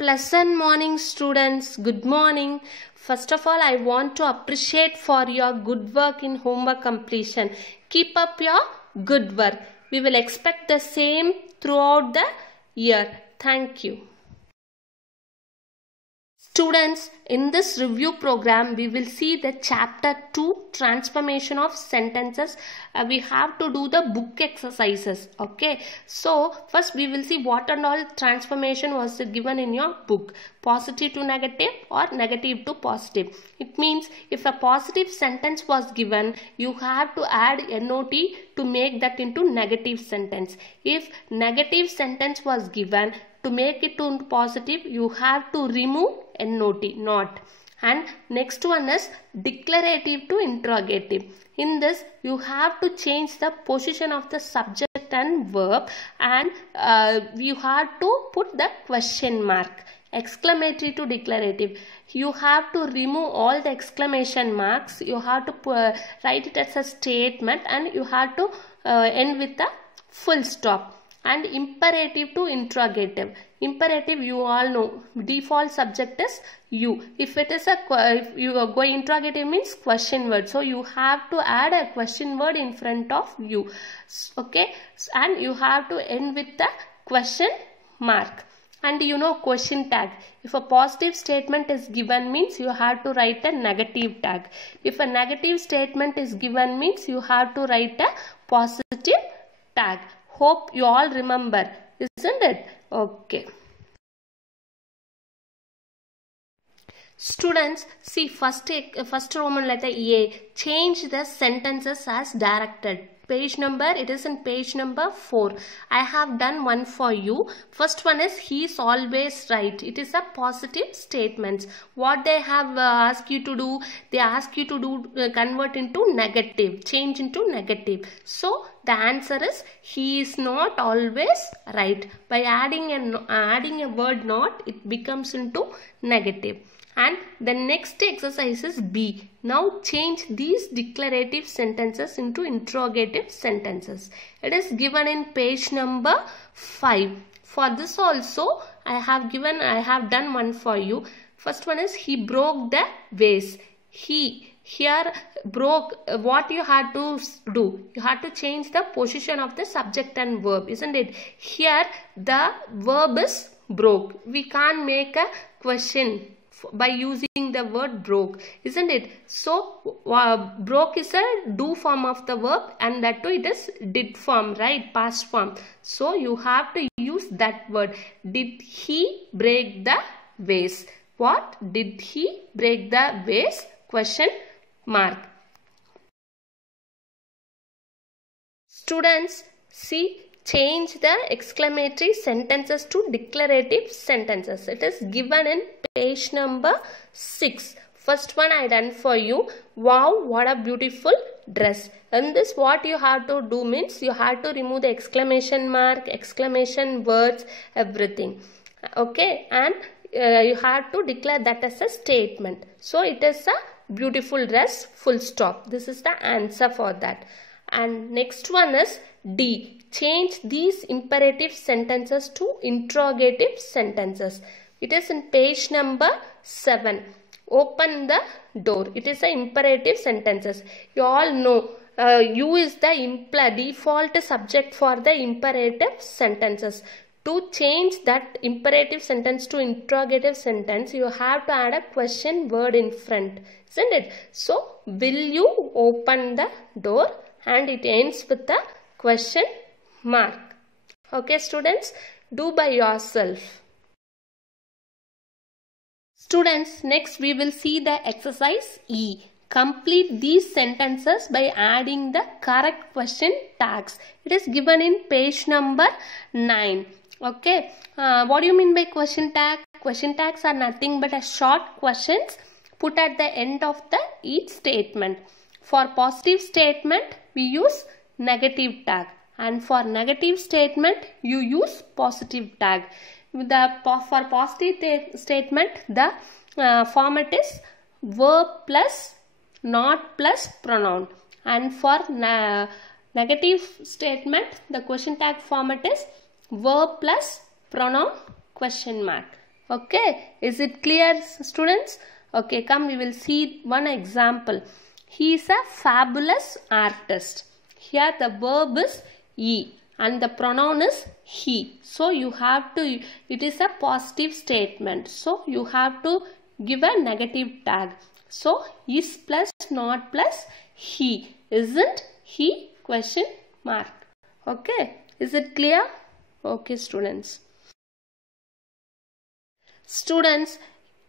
pleasant morning, students. Good morning. First of all, I want to appreciate for your good work in homework completion. Keep up your good work. We will expect the same throughout the year. Thank you. Students, in this review program, we will see the chapter 2, transformation of sentences. We have to do the book exercises. Okay. So, first we will see what and all transformation was given in your book. Positive to negative or negative to positive. It means if a positive sentence was given, you have to add NOT to make that into negative sentence. If negative sentence was given, to make it to positive, you have to remove NOT, not. And next one is declarative to interrogative. In this, you have to change the position of the subject and verb, and you have to put the question mark. Exclamatory to declarative. You have to remove all the exclamation marks. You have to write it as a statement, and you have to end with a full stop. And imperative to interrogative. Imperative, you all know, default subject is you. If it is if you are going interrogative means question word, so you have to add a question word in front of you. Okay, and you have to end with the question mark. And you know, question tag. If a positive statement is given means you have to write a negative tag. If a negative statement is given means you have to write a positive tag. Hope you all remember, isn't it? Okay. Students, see first Roman letter A. Change the sentences as directed. Page number, it is in page number 4. I have done one for you. First one is he is always right. It is a positive statement. What they have asked you to do, they ask you to do convert into negative, change into negative. So the answer is he is not always right. By adding a word not, it becomes into negative. And the next exercise is B. Now change these declarative sentences into interrogative sentences. It is given in page number 5. For this also I have done one for you. First one is he broke the vase. He here broke. What you had to do? You had to change the position of the subject and verb, isn't it? Here the verb is broke. We can't make a question by using the word broke, isn't it? So broke is a do form of the verb, and that too it is did form, right? Past form. So you have to use that word. Did he break the vase? What? Did he break the vase? Question mark. Students, see, change the exclamatory sentences to declarative sentences. It is given in page number 6. First one I done for you. Wow, what a beautiful dress. And this what you have to do means you have to remove the exclamation mark, exclamation words, everything. Okay, and you have to declare that as a statement. So it is a beautiful dress, full stop. This is the answer for that. And next one is D. Change these imperative sentences to interrogative sentences. It is in page number 7. Open the door. It is an imperative sentences. You all know you is the default subject for the imperative sentences. To change that imperative sentence to interrogative sentence, you have to add a question word in front, isn't it? So, will you open the door? And it ends with the question mark. Okay, students, do by yourself. Students, next we will see the exercise E. Complete these sentences by adding the correct question tags. It is given in page number 9. Okay, what do you mean by question tag? Question tags are nothing but a short questions put at the end of the each statement. For positive statement, we use negative tag, and for negative statement, you use positive tag. For positive statement, the format is verb plus not plus pronoun, and for negative statement, the question tag format is verb plus pronoun question mark. Okay, is it clear, students? Okay, come, we will see one example. He is a fabulous artist. Here the verb is he and the pronoun is he. So you have to, it is a positive statement. So you have to give a negative tag. So is plus not plus he. Isn't he? Question mark. Okay, is it clear? Okay, students. Students,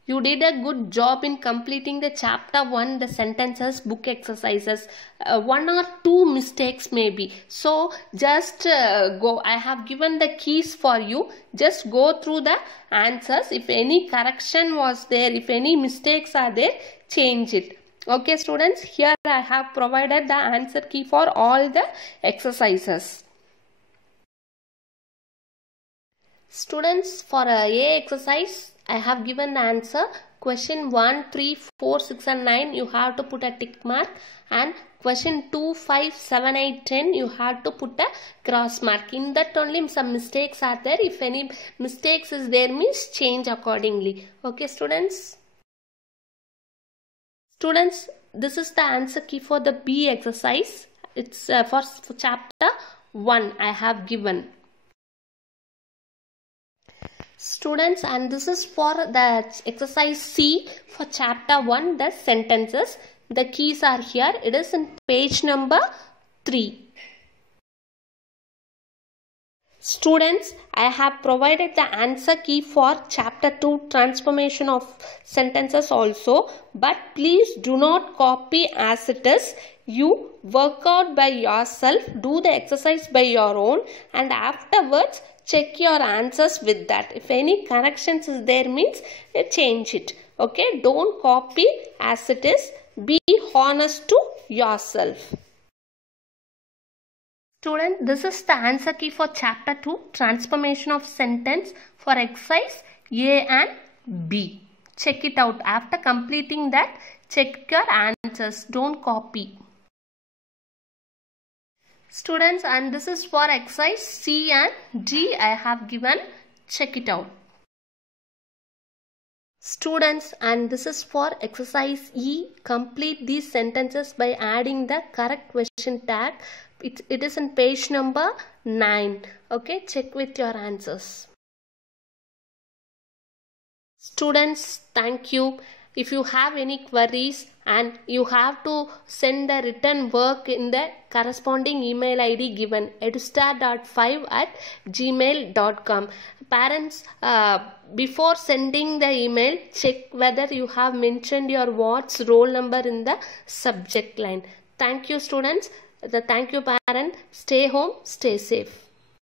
you did a good job in completing the chapter 1, the sentences, book exercises. One or two mistakes maybe. So just go. I have given the keys for you. Just go through the answers. If any correction was there, if any mistakes are there, change it. Okay, students, here I have provided the answer key for all the exercises. Students, for A exercise, I have given the answer. Question 1, 3, 4, 6 and 9, you have to put a tick mark. And question 2, 5, 7, 8, 10, you have to put a cross mark. In that only some mistakes are there. If any mistakes is there, means change accordingly. Okay, students? Students, this is the answer key for the B exercise. It's for chapter 1 I have given. Students, and this is for the exercise C for chapter 1, the sentences. The keys are here. It is in page number 3. Students, I have provided the answer key for chapter 2, transformation of sentences also. But please do not copy as it is. You work out by yourself, do the exercise by your own, and afterwards check your answers with that. If any corrections is there, means change it. Okay, don't copy as it is. Be honest to yourself. Student, this is the answer key for chapter 2, transformation of sentence, for exercise A and B. Check it out. After completing that, check your answers. Don't copy. Students, and this is for exercise C and D I have given. Check it out. Students, and this is for exercise E. Complete these sentences by adding the correct question tag. It is in page number 9. Okay, check with your answers. Students, thank you. If you have any queries, and you have to send the written work in the corresponding email ID given, edustar.5@gmail.com. Parents, before sending the email, check whether you have mentioned your what's roll number in the subject line. Thank you, students. Thank you, parent. Stay home, stay safe.